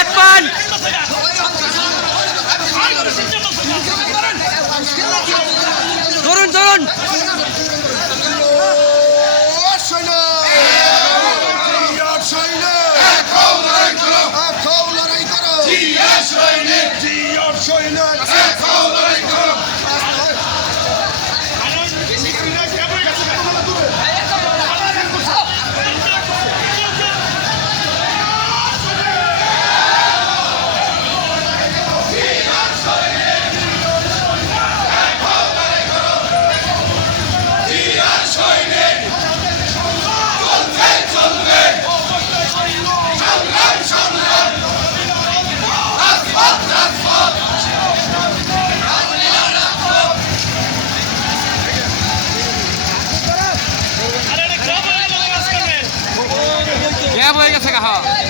হাত পান 你好